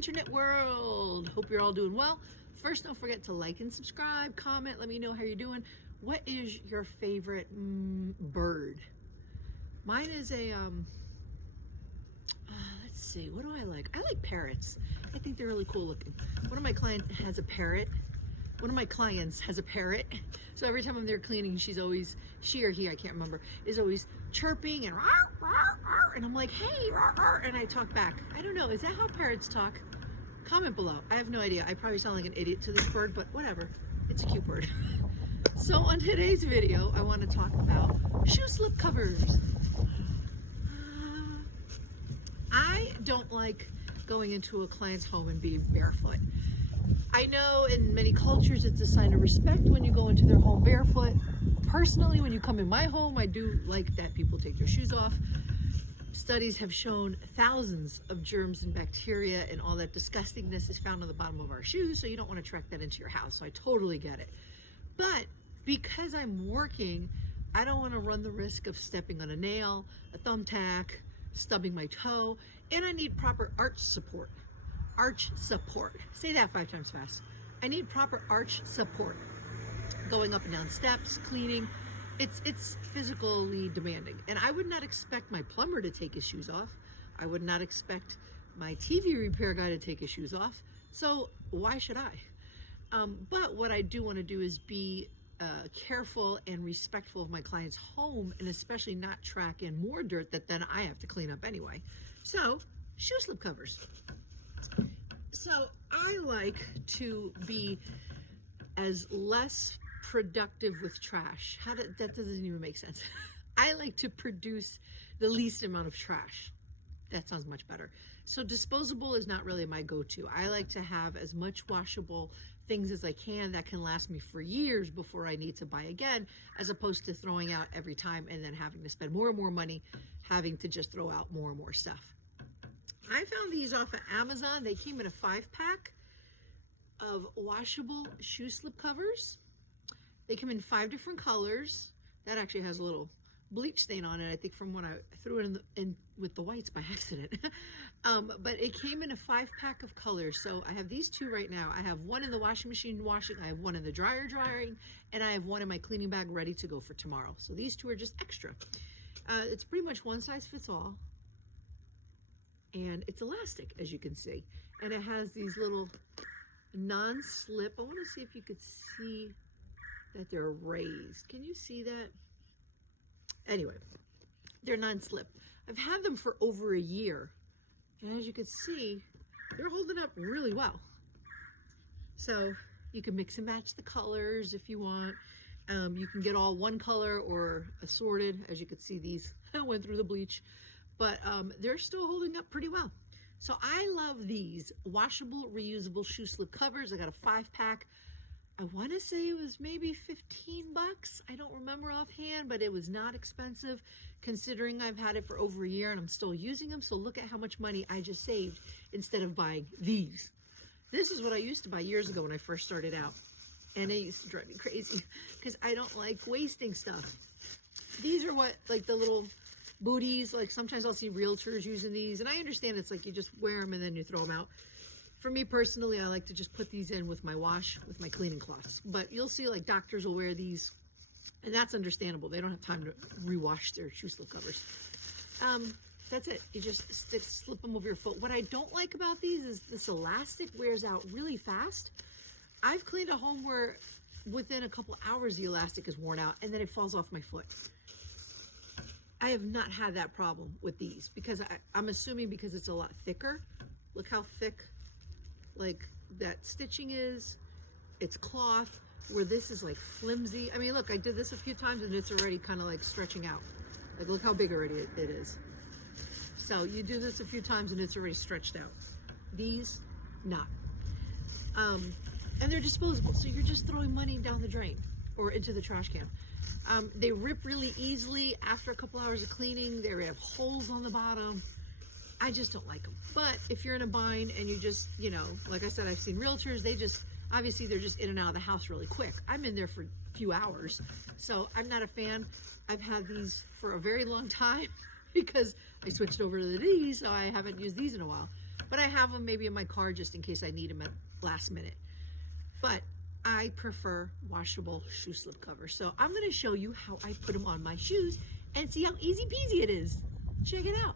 internet world. Hope you're all doing well. First, don't forget to like and subscribe, comment, let me know how you're doing. What is your favorite bird? Mine is a, let's see, what do I like? I like parrots. I think they're really cool looking. One of my clients has a parrot. So every time I'm there cleaning, she's always, she or he, I can't remember, is always chirping and rawr, rawr, rawr, and I'm like, hey, rawr, rawr, and I talk back. I don't know, is that how parrots talk? Comment below. I have no idea. I probably sound like an idiot to this bird, but whatever. It's a cute bird. So on today's video, I want to talk about shoe slip covers. I don't like going into a client's home and being barefoot. I know in many cultures it's a sign of respect when you go into their home barefoot. Personally, when you come in my home, I do like that people take their shoes off. Studies have shown thousands of germs and bacteria and all that disgustingness is found on the bottom of our shoes, so you don't want to track that into your house. So I totally get it. But because I'm working, I don't want to run the risk of stepping on a nail, a thumbtack, stubbing my toe, and I need proper arch support. Arch support. Say that 5 times fast. I need proper arch support. Going up and down steps, cleaning. It's physically demanding. And I would not expect my plumber to take his shoes off. I would not expect my TV repair guy to take his shoes off. So why should I? But what I do want to do is be careful and respectful of my client's home, and especially not track in more dirt that then I have to clean up anyway. So, shoe slip covers. So I like to be as less productive with trash. That doesn't even make sense. I like to produce the least amount of trash. That sounds much better. So disposable is not really my go-to. I like to have as much washable things as I can that can last me for years before I need to buy again, as opposed to throwing out every time and then having to spend more and more money having to just throw out more and more stuff. I found these off of Amazon. They came in a 5-pack of washable shoe slip covers. They come in 5 different colors. That actually has a little bleach stain on it, I think, from when I threw it in with the whites by accident. But it came in a 5-pack of colors. So I have these 2 right now. I have one in the washing machine washing, I have one in the dryer drying, and I have one in my cleaning bag ready to go for tomorrow. So these 2 are just extra. It's pretty much one size fits all. And it's elastic, as you can see. And it has these little non-slip. I want to see if you could see that they're raised. Can you see that? Anyway, they're non-slip. I've had them for over a year. And as you can see, they're holding up really well. So you can mix and match the colors if you want. You can get all one color or assorted. As you can see, these went through the bleach. But they're still holding up pretty well. So I love these washable, reusable shoe slip covers. I got a 5-pack. I want to say it was maybe 15 bucks. I don't remember offhand, but it was not expensive considering I've had it for over a year and I'm still using them. So look at how much money I just saved instead of buying these. This is what I used to buy years ago when I first started out. And it used to drive me crazy because I don't like wasting stuff. These are what, like the little booties, like sometimes I'll see realtors using these, and I understand it's like you just wear them and then you throw them out. For me personally, I like to just put these in with my wash, with my cleaning cloths. But you'll see like doctors will wear these, and that's understandable. They don't have time to rewash their shoe slip covers. That's it. You just slip them over your foot. What I don't like about these is this elastic wears out really fast. I've cleaned a home where within a couple hours the elastic is worn out and then it falls off my foot. I have not had that problem with these because I'm assuming because it's a lot thicker. Look how thick like that stitching is. It's cloth, where this is like flimsy. I mean, look, I did this a few times and it's already kind of like stretching out. Like look how big already it is. So you do this a few times and it's already stretched out. These, not. And they're disposable, so you're just throwing money down the drain or into the trash can. They rip really easily after a couple hours of cleaning. They have holes on the bottom. I just don't like them. But if you're in a bind and you just, you know, like I said, I've seen realtors, they just, obviously they're just in and out of the house really quick. I'm in there for a few hours, so I'm not a fan. I've had these for a very long time because I switched over to these, so I haven't used these in a while. but I have them maybe in my car just in case I need them at last minute. But I prefer washable shoe slip covers. So I'm going to show you how I put them on my shoes and see how easy peasy it is. Check it out.